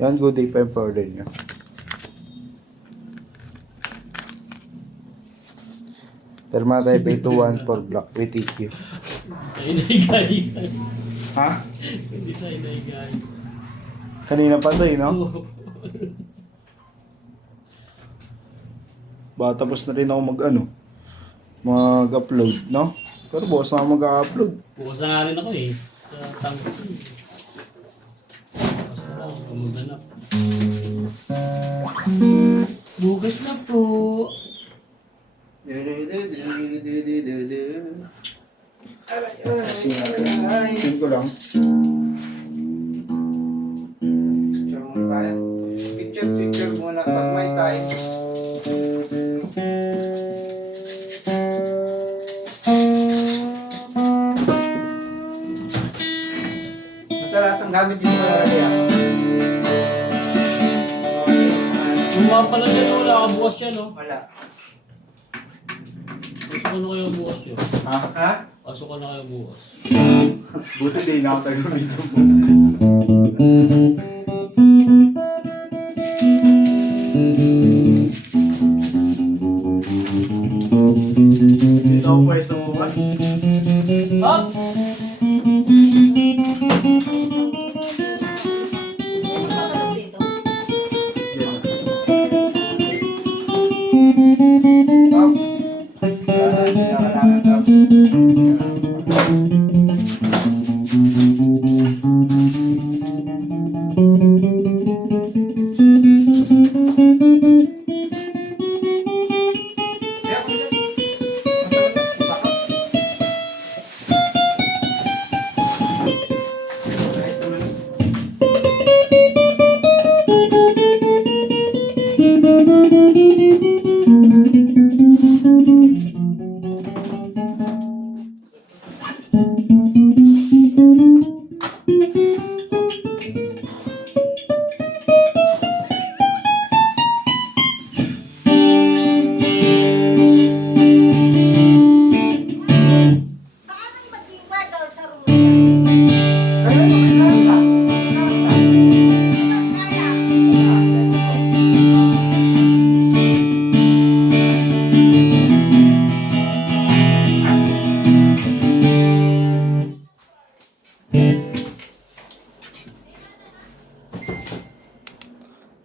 Yan, good day pa yung order nyo. Perma tayo pay 214 black with EQ. Nainay-gay. Ha? Hindi tayo nainay-gay. Kanina pa to no? Ba, tapos na rin ako mag-upload, no? Pero bukas na ako mag-upload. Bukas na nga rin ako eh. Sa tangos ko. Bukas na ako maghanap. Bukas na po. Tingin ko lang. Picture muna tayo. Picture muna pag may time. Basta lahat ng gamit dito sa lalagyan. Gumawa pala dyan, wala ka bukas yan, no? Wala. Pasok na kayo bukas yun. Ha? Ha? Pasok na kayo bukas. Buti din ako taga-video mo. Dito ako pwesto mo ba? Up! Up. Kailangan daw.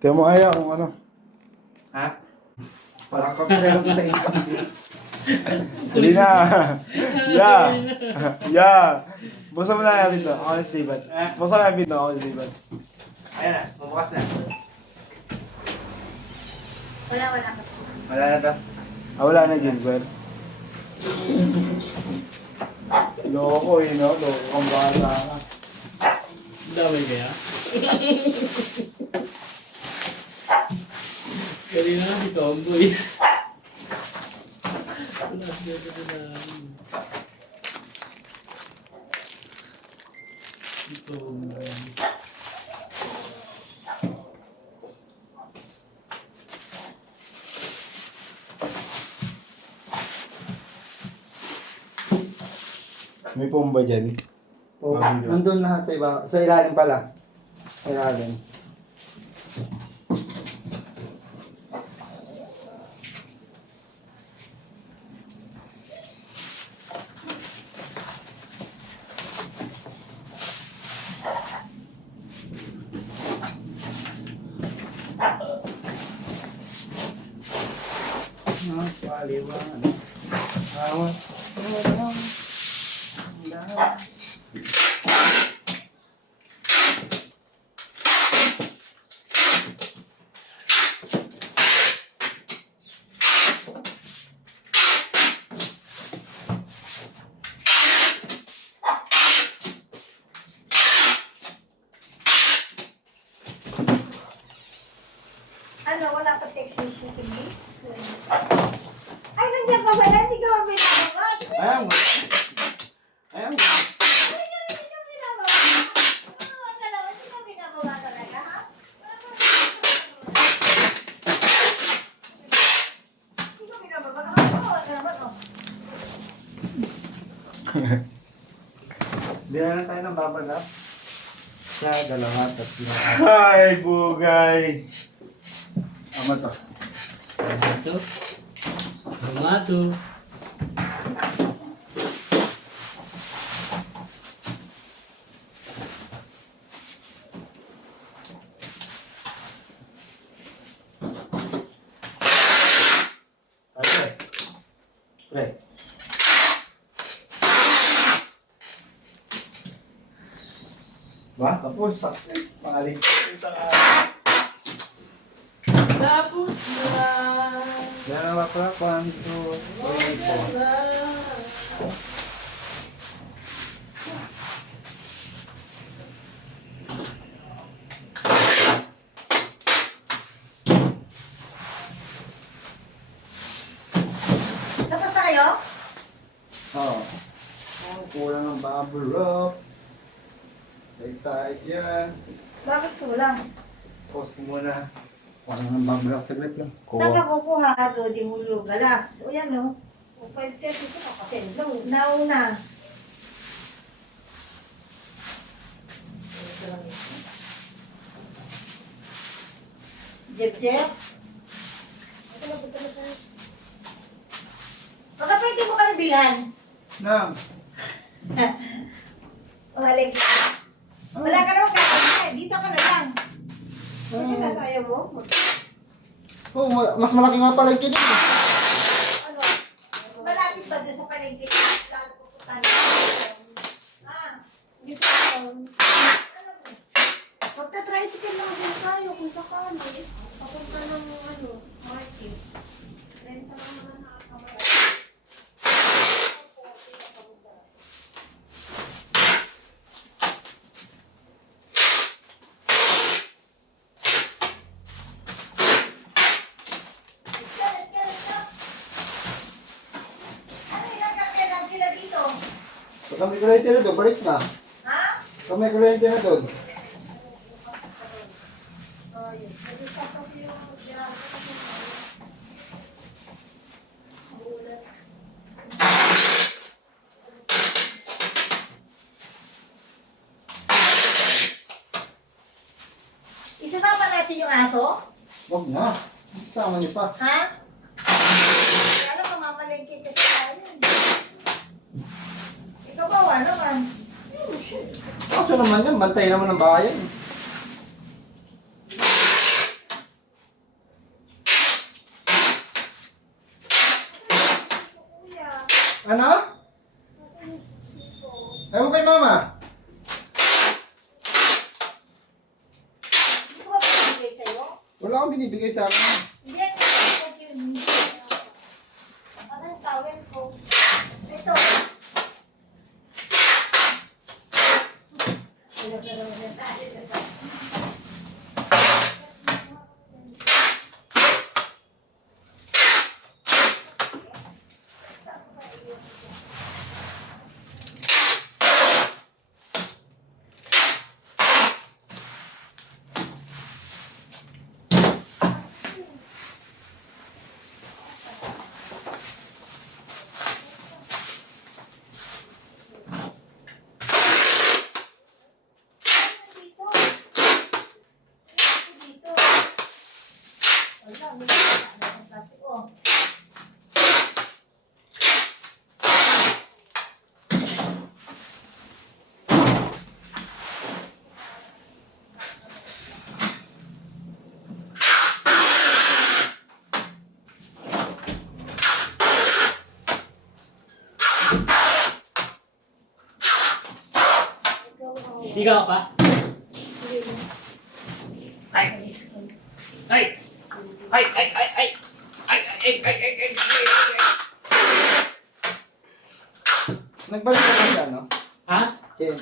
Kaya mo kaya kung ano. Ha? Walang kapirero ko sa inyo. Hindi na. Yeah. Yeah. Buksan mo na yung pinto. Ako yung sibat. Buksan mo na yung pinto. Ako yung sibat. Ayan na, bubukas na. Wala. Wala na to. Wala na dyan, Gwen. Loko no? Loko kang bata ka. Damay kaya? Kanina nga si Tomboy. Wala siya na. Si Tomboy. May pumba dyan. Oh, nandun lahat sa iba. Sa ilalim pala. Sa ilalim. Paliwanag. Awat. Ano, wala pa text ni CCTV? Ay, nandiyan ka pala, hindi ka ba pinababa? Ayan mo. Ayan mo. Hindi ka pinababa. Ano ka naman, hindi ka pinababa talaga, ha? Hindi ka pinababa, nakakabawa ka naman, oh. Hindi na lang tayo ng babaga. Isa, dalawa, tatlo. Ay, bugay. Ama to. Ito. Tomato. Ay, pre. Pre. Ba? Tapos, success. Pangalit. Isang araw. Tapos na. Dalawa pa, 1, 2, 3, 4. Tapos na kayo? Oo. Oh, kulang ng bubble wrap. Tayo dyan. Bakit kulang? Post ko muna. Kulang ng bubble wrap. Saglit lang. Saan ka kukuha ka to? Di hulo, galas. O yan o. O 5:30 ito ka kasi. Nauna. Jeff? Ito na, punta na sa'yo. Baka pwede mo kami bilhan. Nang. Mahalig ka. Wala ka naman kaya. Dito ka na lang. Pwede na sa ayaw mo. Oh, mas malaki nga pala yung kinig. Ano? Malapit ba doon sa palengke? Lalo pupunta na. Ah, dito ako. Ano mo? Magta-tricycle lang din tayo kung sakali. Papunta ng market. Renta lang naman nakakamara. Let's go. Ano ilang kakailan sila dito? Pag kami kuryente na doon, balik na. Ha? Kami kuryente na doon. Ayun. Nag-stop kasi yung ginagawa kasi ulan. Isasama natin yung aso? Huwag na. Sama niyo pa. Ha? Ano ka mamalengke kasi tayo? Ikaw ba ano man? Oh, shit. Kaso naman yan, bantay naman ng bayan. Kuya, Ano? Ewan kay mama. hindi ko ba pinibigay sa'yo? Wala akong binibigay sa akin. Hindi yan yung binibigay. Ano yung towel ko? Ito. Dito. Dito. Wala, may plastic. Oh. Ikaw pa? Ay! Ay! Ay! Ay! Ay! Ay! Ay! Ay! Ay! Ay! Ay! Nagbalik ka ba siya, no? Ha? Ken.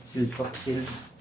Silpok, silpok.